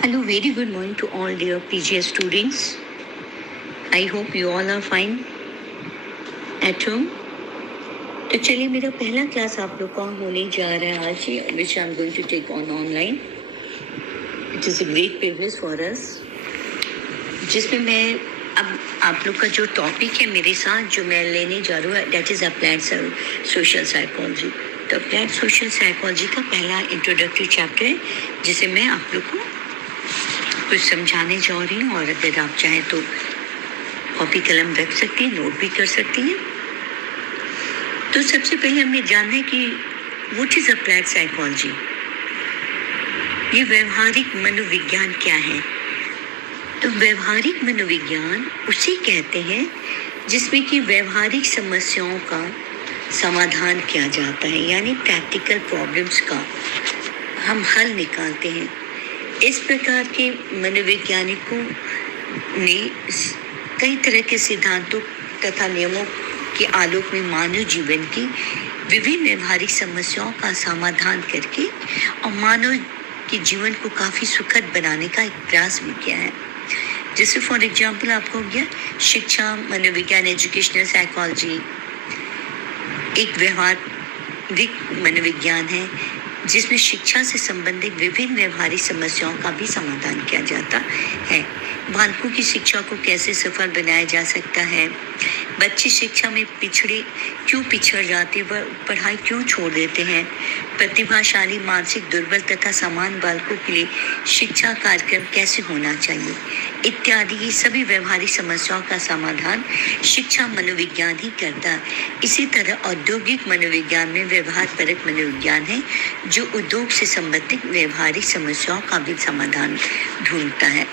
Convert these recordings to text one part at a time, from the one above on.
Hello, very good morning to all dear PGS students. I hope you all are fine at home. तो चलिए मेरा पहला class आप लोग का होने जा रहा है आज ही, which I'm going to take on online. It is a great privilege for us. जिसमें मैं अब आप लोग का जो टॉपिक है मेरे साथ जो मैं लेने जा रहा हूँ that is applied social psychology. तो अप्लाइड सोशल साइकोलॉजी का पहला इंट्रोडक्टरी चैप्टर है जिसे मैं आप लोग को कुछ समझाने जा रही हूँ, और अगर आप चाहें तो कॉपी कलम रख सकती हैं, नोट भी कर सकती हैं। तो सबसे पहले हमें जानना है कि व्हाट इज अप्लाइड साइकोलॉजी। ये व्यवहारिक मनोविज्ञान क्या है। तो व्यवहारिक मनोविज्ञान उसे कहते हैं जिसमें कि व्यवहारिक समस्याओं का समाधान किया जाता है, यानी प्रैक्टिकल प्रॉब्लम्स का हम हल निकालते हैं। इस प्रकार के मनोवैज्ञानिकों ने कई तरह के सिद्धांतों तथा नियमों के आलोक में मानव जीवन की विभिन्न व्यवहारिक समस्याओं का समाधान करके और मानव के जीवन को काफ़ी सुखद बनाने का एक प्रयास भी किया है। जैसे फॉर एग्जाम्पल आपको हो गया शिक्षा मनोविज्ञान, एजुकेशनल साइकोलॉजी एक व्यवहारिक मनोविज्ञान है जिसमें शिक्षा से संबंधित विभिन्न व्यवहारिक समस्याओं का भी समाधान किया जाता है। बालकों की शिक्षा को कैसे सफल बनाया जा सकता है, बच्चे शिक्षा में क्यों पिछड़ जाते, वह पढ़ाई क्यों छोड़ देते हैं, प्रतिभाशाली, मानसिक दुर्बल तथा समान बालकों के लिए शिक्षा कार्यक्रम कैसे होना चाहिए इत्यादि ये सभी व्यवहारिक समस्याओं का समाधान शिक्षा मनोविज्ञान ही करता है। इसी तरह औद्योगिक मनोविज्ञान में व्यवहार परक मनोविज्ञान है जो उद्योग से संबंधित व्यवहारिक समस्याओं का भी समाधान ढूंढता है।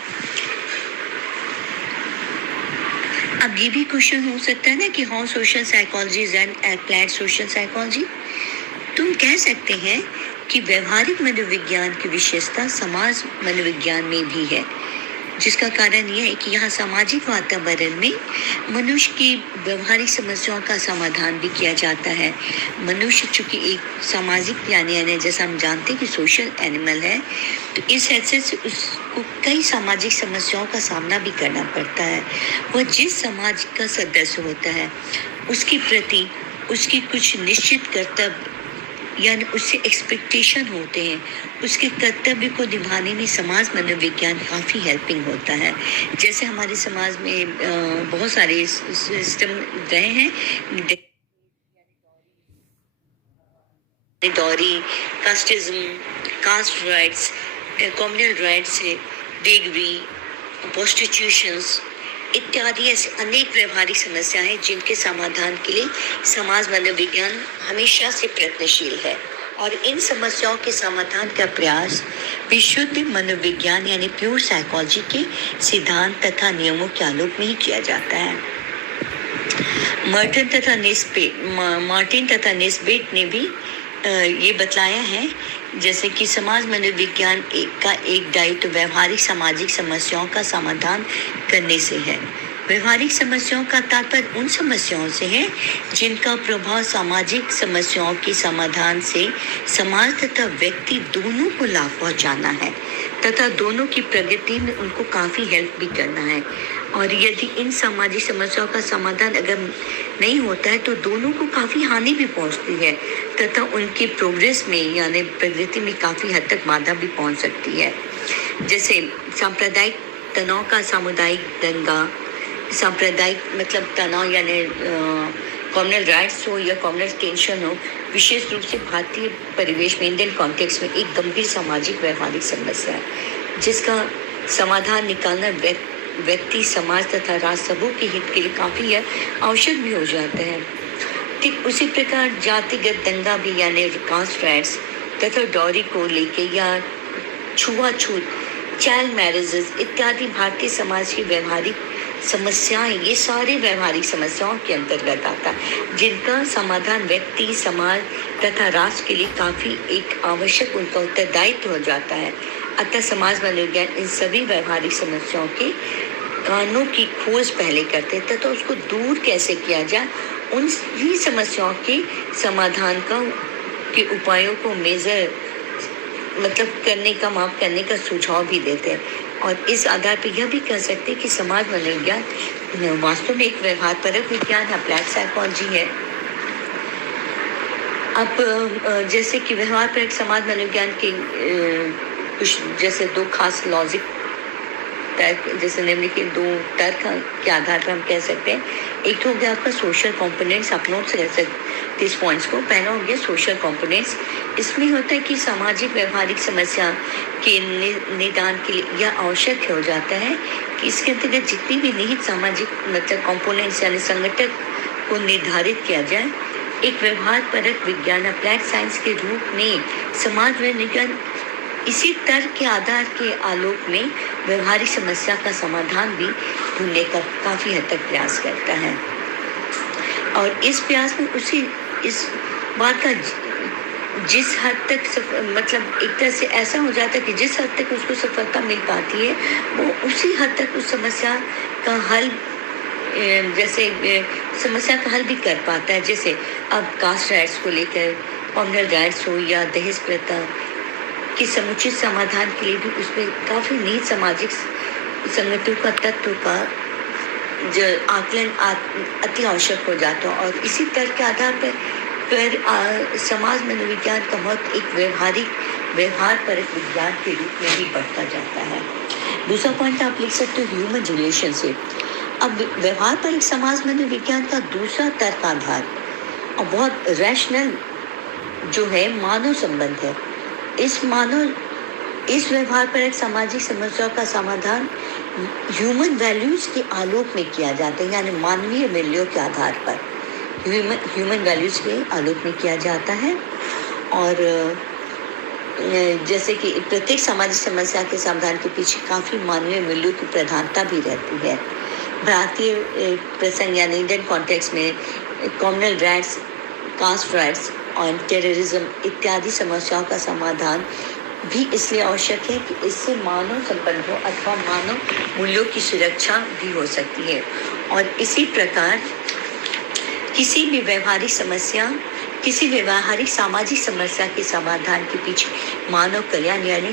अब ये भी क्वेश्चन हो सकता है ना कि how social psychology is an applied social psychology. तुम कह सकते हैं कि व्यवहारिक मनोविज्ञान की विशेषता समाज मनोविज्ञान में भी है, जिसका कारण यह है कि यहाँ सामाजिक वातावरण में मनुष्य की व्यवहारिक समस्याओं का समाधान भी किया जाता है। मनुष्य चूंकि एक सामाजिक प्राणी है, जैसा हम जानते हैं कि सोशल एनिमल है, तो इस हैसियत से उसको कई सामाजिक समस्याओं का सामना भी करना पड़ता है। वह जिस समाज का सदस्य होता है उसके प्रति उसकी कुछ निश्चित कर्तव्य यानी उससे एक्सपेक्टेशन होते हैं, उसके कर्तव्य को निभाने में समाज मनोविज्ञान काफ़ी हेल्पिंग होता है। जैसे हमारे समाज में बहुत सारे सिस्टम रहे हैं, दौरी, casteism, caste riots, communal riots है, बेगरी, प्रोस्टिट्यूशंस इत्यादि ऐसे अनेक व्यवहारिक समस्याएं हैं जिनके समाधान के लिए समाज मनोविज्ञान हमेशा से प्रयत्नशील है, और इन समस्याओं के समाधान का प्रयास विशुद्ध मनोविज्ञान यानी प्योर साइकोलॉजी के सिद्धांत तथा नियमों के आलोक में ही किया जाता है। मार्टिन तथा नेस्बिट ने भी ये बतलाया है जैसे कि समाज मनोविज्ञान का एक दायित्व व्यवहारिक सामाजिक समस्याओं का समाधान करने से है। व्यवहारिक समस्याओं का तात्पर्य उन समस्याओं से है जिनका प्रभाव सामाजिक समस्याओं के समाधान से समाज तथा व्यक्ति दोनों को लाभ पहुंचाना है तथा दोनों की प्रगति में उनको काफ़ी हेल्प भी करना है। और यदि इन सामाजिक समस्याओं का समाधान अगर नहीं होता है तो दोनों को काफ़ी हानि भी पहुंचती है तथा उनकी प्रोग्रेस में यानी प्रगति में काफ़ी हद तक बाधा भी पहुंच सकती है। जैसे सांप्रदायिक तनाव का सामुदायिक दंगा, सांप्रदायिक मतलब तनाव यानी कम्युनल राइट्स हो या कम्युनल टेंशन हो, विशेष रूप से भारतीय परिवेश में इंडियन कॉन्टेक्स्ट में एक गंभीर सामाजिक व्यवहारिक समस्या है जिसका समाधान निकालना व्यक्ति, समाज तथा राष्ट्र सबों के हित के लिए काफ़ी आवश्यक भी हो जाता है। ठीक उसी प्रकार जातिगत दंगा भी यानी कास्ट राइट्स तथा डॉरी को लेके या छुआछूत, चाइल्ड मैरिजेस इत्यादि भारतीय समाज की व्यवहारिक समस्याएं, ये सारे व्यवहारिक समस्याओं के अंतर्गत आता है जिनका समाधान व्यक्ति, समाज तथा राष्ट्र के लिए काफ़ी एक आवश्यक उनका उत्तरदायित्व हो जाता है। अतः समाज मनोविज्ञान इन सभी व्यवहारिक समस्याओं के कारणों की खोज पहले करते हैं तथा उसको दूर कैसे किया जाए, उन ही समस्याओं के समाधान के उपायों को मतलब करने का, माफ करने का सुझाव भी देते हैं। और इस आधार पर यह भी कह सकते हैं कि समाज मनोविज्ञान वास्तव में एक व्यवहारपरक विज्ञान, अप्लाइड साइकोलॉजी है। अब जैसे कि व्यवहारपरक समाज मनोविज्ञान के कुछ जैसे दो खास लॉजिक जैसे निम्नलिखित दो तर्क के आधार पर हम कह सकते हैं। एक तो हो गया आपका सोशल कंपोनेंट्स, आप नोट से रख सकते इस पॉइंट्स को। पहला हो गया सोशल कंपोनेंट्स। इसमें होता है कि सामाजिक व्यवहारिक समस्या के निदान के लिए यह आवश्यक हो जाता है कि इसके अंतर्गत जितनी भी निहित सामाजिक मतलब कंपोनेंट्स यानी संगठक को निर्धारित किया जाए। एक व्यवहारपरक विज्ञान, अप्लाइड साइंस के रूप में समाज विज्ञान इसी तर्क के आधार के आलोक में व्यवहारिक समस्या का समाधान भी ढूंढने का काफी हद तक प्रयास करता है। और इस प्रयास में उसी इस बात का जिस हद तक मतलब एक तरह से ऐसा हो जाता है कि जिस हद तक उसको सफलता मिल पाती है वो उसी हद तक उस समस्या का हल जैसे समस्या का हल भी कर पाता है। जैसे अब कास्ट राइट्स को लेकर कम्युनल राइट्स हो या दहेज प्रथा कि समुचित समाधान के लिए भी उसमें काफी निहित सामाजिक संगठनों का तत्व का जो आकलन अति आवश्यक हो जाता है। और इसी तर्क के आधार पर समाज मनोविज्ञान का महत्व एक व्यवहारपरक विज्ञान के रूप में भी बढ़ता जाता है। दूसरा पॉइंट आप लिख सकते हो ह्यूमन रिलेशनशिप। अब व्यवहारपरक समाज मनोविज्ञान का दूसरा तर्क आधार और बहुत रैशनल जो है मानव संबंध है। इस व्यवहारपरक सामाजिक समस्याओं का समाधान ह्यूमन वैल्यूज के आलोक में किया जाता है, यानी मानवीय मूल्यों के आधार पर ह्यूमन वैल्यूज के आलोक में किया जाता है। और जैसे कि प्रत्येक सामाजिक समस्या के समाधान के पीछे काफी मानवीय मूल्यों की प्रधानता भी रहती है। भारतीय प्रसंग यानी इंडियन कॉन्टेक्स्ट में कम्युनल राइट्स, कास्ट राइट्स और टेररिज्म इत्यादि समस्याओं का समाधान भी इसलिए आवश्यक है कि इससे मानव संबंधों अथवा मानव मूल्यों की सुरक्षा भी हो सकती है। और इसी प्रकार किसी भी व्यवहारिक सामाजिक समस्या के समाधान के पीछे मानव कल्याण यानी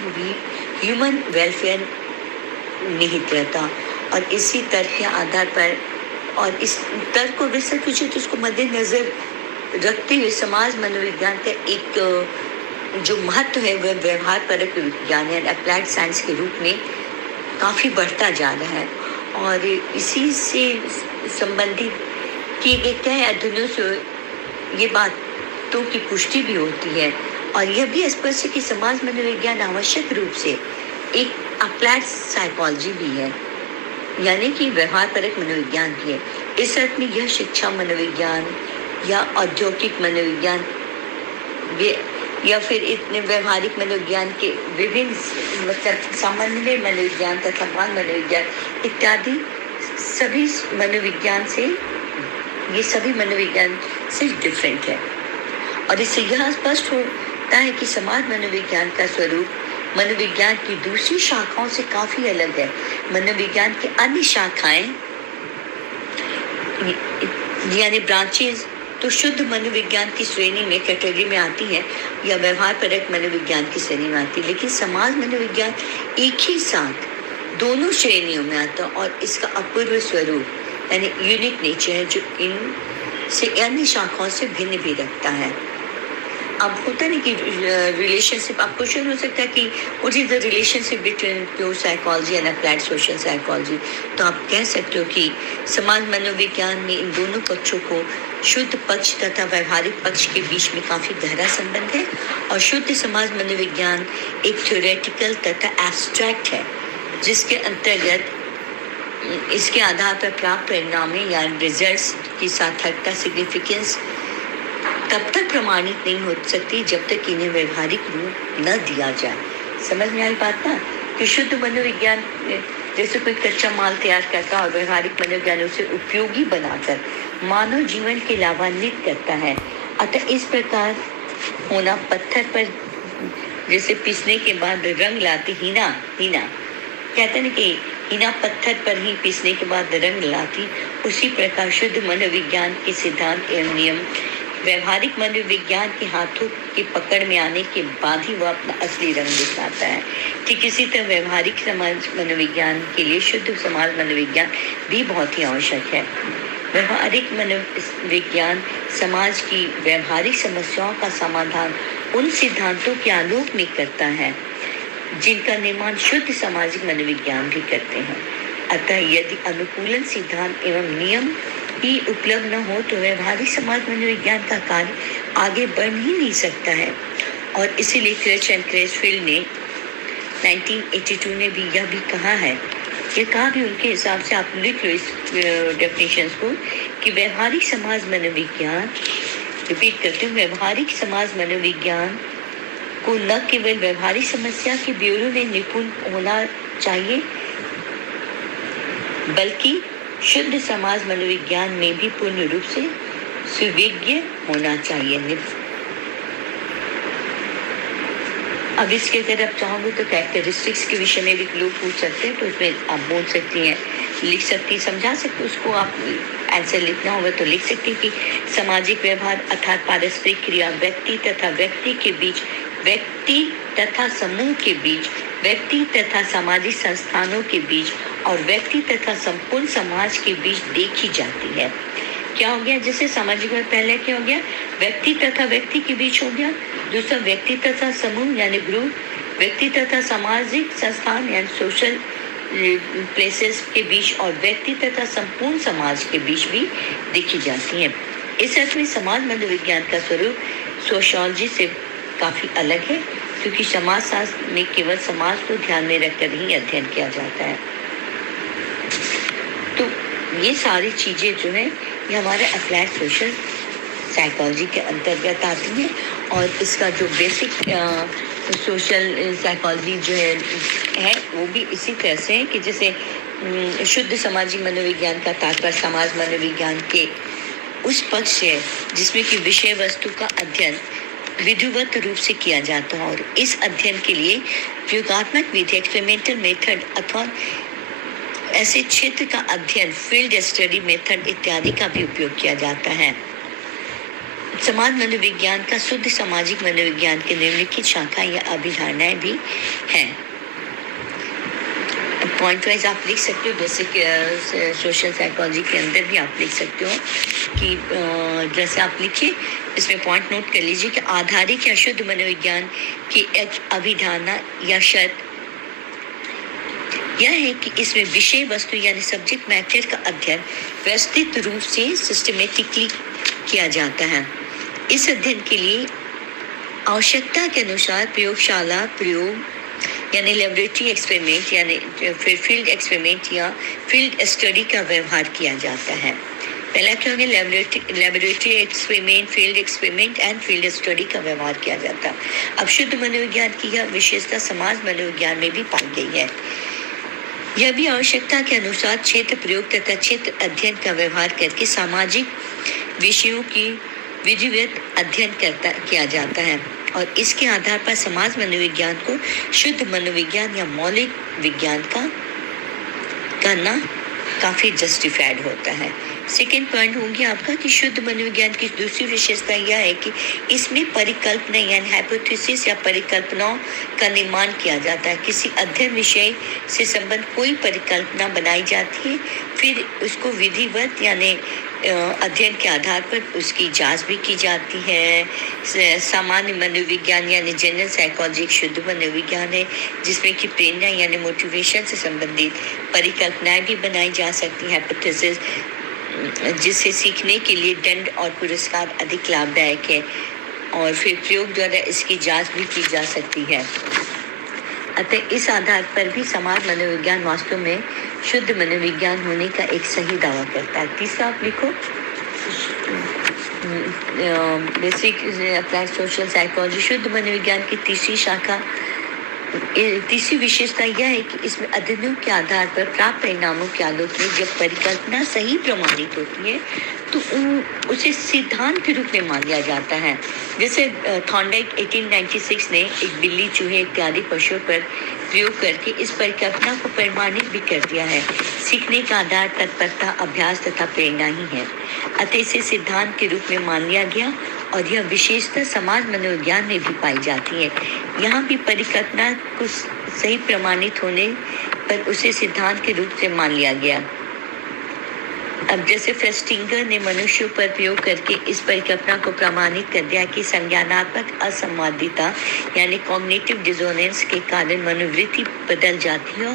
ह्यूमन वेलफेयर निहित रहता। और इसी तर्क के आधार पर और इस तर्क को विस्तृत पूछे तो उसको मद्देनजर रखते हुए समाज मनोविज्ञान का एक जो महत्व है वह व्यवहारपरक विज्ञान या अप्लाइड साइंस के रूप में काफी बढ़ता जा रहा है। और इसी से संबंधित किए गए कई अध्ययनों से ये बातों की पुष्टि भी होती है। और यह भी स्पष्ट है कि समाज मनोविज्ञान आवश्यक रूप से एक अप्लाइड साइकोलॉजी भी है, यानी कि व्यवहारपरक मनोविज्ञान भी है। इस अर्थ में यह शिक्षा मनोविज्ञान या औद्योगिक मनोविज्ञान या फिर इतने व्यवहारिक मनोविज्ञान के विभिन्न मतलब सामान्य मनोविज्ञान तथा मान मनोविज्ञान इत्यादि सभी मनोविज्ञान से डिफरेंट है। और इससे यह स्पष्ट होता है कि समाज मनोविज्ञान का स्वरूप मनोविज्ञान की दूसरी शाखाओं से काफी अलग है। मनोविज्ञान की अन्य शाखाएं यानी ब्रांचेस तो शुद्ध मनोविज्ञान की श्रेणी में कैटेगरी में आती है या व्यवहारपरक मनोविज्ञान की श्रेणी में आती है, लेकिन समाज मनोविज्ञान एक ही साथ दोनों श्रेणियों में आता है। और इसका अपूर्व स्वरूप यानी यूनिक नेचर है जो इन से अन्य शाखाओं से भिन्न भी रखता है। अब होता नहीं कि रिलेशनशिप, आप क्वेश्चन हो सकता है कि what is the relationship between pure psychology and applied social psychology. तो आप कह सकते हो कि समाज मनोविज्ञान में इन दोनों पक्षों को शुद्ध पक्ष तथा व्यवहारिक पक्ष के बीच में काफी गहरा संबंध है। और शुद्ध समाज मनोविज्ञान एक थ्योरेटिकल तथा एब्स्ट्रैक्ट है जिसके अंतर्गत इसके आधार पर प्राप्त परिणामें या रिजल्ट्स की सार्थकता सिग्निफिकेंस तब तक प्रमाणित नहीं हो सकती जब तक इन्हें व्यवहारिक रूप न दिया जाए। समझ में आई बात ना कि शुद्ध मनोविज्ञान जैसे कोई कच्चा माल तैयार करता है और व्यवहारिक मनोविज्ञान उसे उपयोगी बनाकर मानव जीवन के लाभान्वित करता है। अतः इस प्रकार होना पत्थर पर जैसे पीसने के बाद रंग लाती हीना कहते हैं कि हीना पत्थर पर ही पीसने के बाद रंग लाती, उसी प्रकार शुद्ध मनोविज्ञान के सिद्धांत एवं नियम व्यवहारिक मनोविज्ञान के हाथों की पकड़ में आने के बाद ही वह अपना असली रंग दिखाता है। ठीक इसी तरह व्यवहारिक समाज मनोविज्ञान के लिए शुद्ध समाज मनोविज्ञान भी बहुत ही आवश्यक है। व्यवहारिक मनोविज्ञान समाज की व्यवहारिक समस्याओं का समाधान उन सिद्धांतों के आलोक में करता है जिनका निर्माण शुद्ध सामाजिक मनोविज्ञान भी करते हैं। अतः यदि अनुकूलन सिद्धांत एवं नियम ही उपलब्ध न हो तो व्यवहारिक समाज मनोविज्ञान का कार्य आगे बढ़ ही नहीं सकता है। और इसीलिए क्रेच एंड क्रेचफील्ड ने 1982 ने भी यह भी कहा है, ये कहा भी उनके हिसाब से, आप लिख लो इस डेफिनेशंस को, कि व्यवहारिक समाज मनोविज्ञान, रिपीट करते हैं, व्यवहारिक समाज मनोविज्ञान को न केवल व्यवहारिक समस्या के ब्यूरो में निपुण होना चाहिए बल्कि शुद्ध समाज मनोविज्ञान में भी पूर्ण रूप से सुविज्ञ होना चाहिए। अब इसके अगर आप चाहोगे तो कैरेक्टरिस्टिक्स के विषय में भी लोग पूछ सकते हैं, तो उसमें आप बोल सकती हैं, लिख सकती हैं, समझा सकते हैं। उसको आप आंसर लिखना होगा तो लिख सकती हैं कि सामाजिक व्यवहार अर्थात पारस्परिक क्रिया व्यक्ति तथा व्यक्ति के बीच, व्यक्ति तथा समूह के बीच, व्यक्ति तथा सामाजिक संस्थानों के बीच और व्यक्ति तथा संपूर्ण समाज के बीच देखी जाती है। क्या हो गया? जैसे सामाजिक में पहले क्या हो गया? व्यक्ति तथा व्यक्ति के बीच हो गया। दूसरा व्यक्ति तथा समूह यानी ग्रुप, व्यक्ति तथा सामाजिक संस्थान यानी सोशल प्लेसेस के बीच और व्यक्ति तथा संपूर्ण समाज के बीच भी देखी जाती है। इस अर्थ में समाज मनोविज्ञान का स्वरूप सोशियोलॉजी से काफी अलग है, क्योंकि समाजशास्त्र में केवल समाज को ध्यान में रखकर ही अध्ययन किया जाता है। तो ये सारी चीजें जो है ये हमारे अप्लाइड सोशल साइकोलॉजी के अंतर्गत आती हैं। और इसका जो बेसिक सोशल साइकोलॉजी जो है वो भी इसी तरह से है कि जैसे शुद्ध सामाजिक मनोविज्ञान का तात्पर्य समाज मनोविज्ञान के उस पक्ष से जिसमें कि विषय वस्तु का अध्ययन विधिवत रूप से किया जाता है, और इस अध्ययन के लिए प्रयोगात्मक विधि एक्सपेरिमेंटल मेथड अथवा ऐसे क्षेत्र का अध्ययन फील्ड स्टडी मेथड इत्यादि का भी उपयोग किया जाता है। समाज मनोविज्ञान का शुद्ध सामाजिक मनोविज्ञान के निम्नलिखित शाखा या अभिधारणाएं भी हैं। पॉइंट वाइज आप लिख सकते हो, बेसिक सोशल साइकोलॉजी के अंदर भी आप लिख सकते हो कि जैसे आप लिखिए, इसमें पॉइंट नोट कर लीजिए कि आधारिक या शुद्ध मनोविज्ञान की एक अभिधारणा या शर्त यह है कि इसमें विषय वस्तु यानी सब्जेक्ट मैटर का अध्ययन व्यवस्थित रूप से सिस्टमेटिकली किया जाता है। इस अध्ययन के लिए आवश्यकता के अनुसार प्रयोगशाला प्रयोग यानी लेबोरेटरी एक्सपेरिमेंट यानी फिर फील्ड एक्सपेरिमेंट या फील्ड स्टडी का व्यवहार किया जाता है। पहला क्या हो गया? Laboratory experiment, field experiment and field study का व्यवहार किया जाता है। अब शुद्ध मनोविज्ञान की यह विशेषता समाज मनोविज्ञान में भी पाई गई है। यह भी आवश्यकता के अनुसार क्षेत्र प्रयोग तथा क्षेत्र अध्ययन का व्यवहार करके सामाजिक विषयों की विधिवत अध्ययन किया जाता है, और इसके आधार पर समाज मनोविज्ञान को शुद्ध मनोविज्ञान या मौलिक विज्ञान का करना काफी जस्टिफाइड होता है। सेकेंड पॉइंट हो गया आपका कि शुद्ध मनोविज्ञान की दूसरी विशेषता यह है कि इसमें परिकल्पना यानी हाइपोथेसिस या परिकल्पनाओं का निर्माण किया जाता है। किसी अध्ययन विषय से संबंध कोई परिकल्पना बनाई जाती है, फिर उसको विधिवत यानी अध्ययन के आधार पर उसकी जांच भी की जाती है। सामान्य मनोविज्ञान यानी जनरल साइकोलॉजी एक शुद्ध मनोविज्ञान है जिसमें कि प्रेरणा यानी मोटिवेशन से संबंधित परिकल्पनाएं भी बनाई जा सकती हैं, हाइपोथेसिस जिससे सीखने के लिए दंड और पुरस्कार अधिक लाभदायक है, और फिर प्रयोग द्वारा इसकी जांच भी की जा सकती है। अतः इस आधार पर भी समाज मनोविज्ञान वास्तव में शुद्ध मनोविज्ञान होने का एक सही दावा करता है। तीसरा आप लिखो, बेसिक अप्लाइड सोशल साइकोलॉजी शुद्ध मनोविज्ञान की तीसरी शाखा, तीसरी विशेषता यह है कि इसमें अध्ययनों के आधार पर प्राप्त परिणामों के आलोक में जब परिकल्पना सही प्रमाणित होती है तो उसे सिद्धांत के रूप में मान लिया जाता है। जैसे थॉर्नडाइक 1896 ने एक बिल्ली, चूहे इत्यादि पशुओं पर प्रयोग करके इस परिकल्पना को प्रमाणित भी कर दिया है। सीखने का आधार तत्परता, अभ्यास तथा प्रेरणा ही है। अतः इसे सिद्धांत के रूप में मान लिया गया और यह विशेषता समाज मनोविज्ञान में भी पाई जाती है। यहाँ भी परिकल्पना को सही प्रमाणित होने पर उसे सिद्धांत के रूप से मान लिया गया। अब जैसे फेस्टिंगर ने मनुष्यों पर प्रयोग करके इस परिकल्पना को प्रमाणित कर दिया कि संज्ञानात्मक असंवादिता यानी कॉग्निटिव डिसोनेंस के कारण मनोवृत्ति बदल जाती है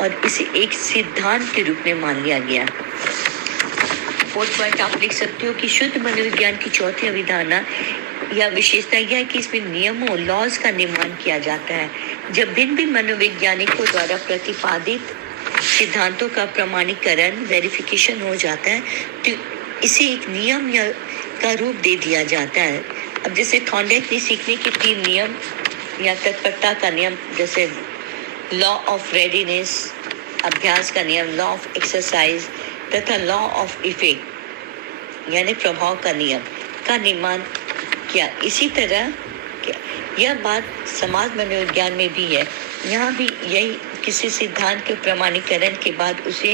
और इसे एक सिद्धांत के रूप में मान लिया गया। फोर्थ पॉइंट आप लिख सकते हो कि शुद्ध मनोविज्ञान की चौथी अवधारणा या विशेषता यह है कि इसमें नियमों, लॉज का निर्माण किया जाता है। जब भिन्न भिन्न मनोवैज्ञानिकों द्वारा प्रतिपादित सिद्धांतों का प्रमाणीकरण, वेरिफिकेशन हो जाता है तो इसे एक नियम या का रूप दे दिया जाता है। अब जैसे थॉर्नडाइक ने सीखने के 3 नियम या तत्परता का नियम, जैसे लॉ ऑफ रेडीनेस, अभ्यास का नियम, लॉ ऑफ एक्सरसाइज तथा लॉ ऑफ इफेक्ट यानी प्रभाव का नियम का निर्माण किया। इसी तरह यह बात समाज मनोविज्ञान में भी है। यहाँ भी यही किसी सिद्धांत के प्रमाणीकरण के बाद उसे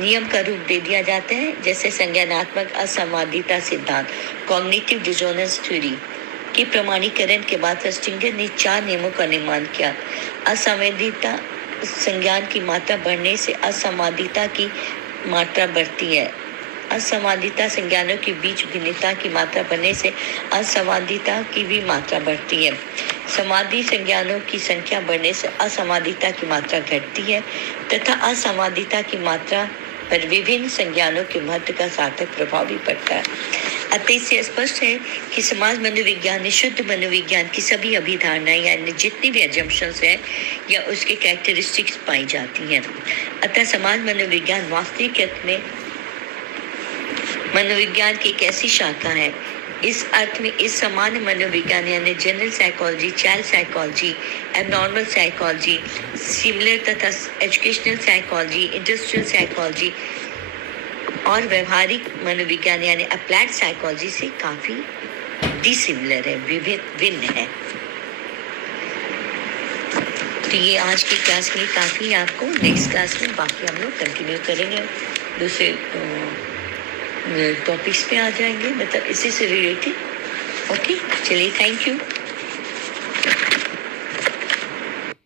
नियम का रूप दे दिया जाता है। जैसे संज्ञानात्मक असंवादिता सिद्धांत, कॉग्निटिव डिसोनेंस थ्योरी के प्रमाणीकरण के बाद फेस्टिंगर ने 4 नियमों का निर्माण किया। असंवादिता संज्ञान की मात्रा बढ़ने से असंवादिता की मात्रा बढ़ती है। असंवादिता संज्ञानों के बीच भिन्नता की मात्रा बढ़ने से असंवादिता की भी मात्रा बढ़ती है। संवादी संज्ञानों की संख्या बढ़ने से असंवादिता की मात्रा घटती है तथा असंवादिता की मात्रा पर विभिन्न संज्ञानों के महत्व का सार्थक प्रभाव भी पड़ता है। अतः इससे स्पष्ट है कि समाज मनोविज्ञान ने शुद्ध मनोविज्ञान की सभी अभिधारणाएं यानी जितनी भी एजम्पशंस हैं या उसके कैरेक्टरिस्टिक्स पाई जाती हैं। अतः समाज मनोविज्ञान वास्तविक अर्थ में मनोविज्ञान की एक ऐसी शाखा है। इस अर्थ में इस सामान्य मनोविज्ञान यानी general psychology, child psychology, abnormal psychology, similar तथा एजुकेशनल साइकोलॉजी, इंडस्ट्रियल साइकोलॉजी और व्यवहारिक मनोविज्ञान यानी अप्लाइड साइकोलॉजी से काफी डिसिमिलर है, भिन्न है। तो ये आज की क्लास के लिए काफी। आपको नेक्स्ट क्लास में बाकी हम लोग कंटिन्यू करेंगे, दूसरे टॉपिक्स पे आ जाएंगे, मतलब इसी से रिलेटेड। ओके, चलिए, थैंक यू।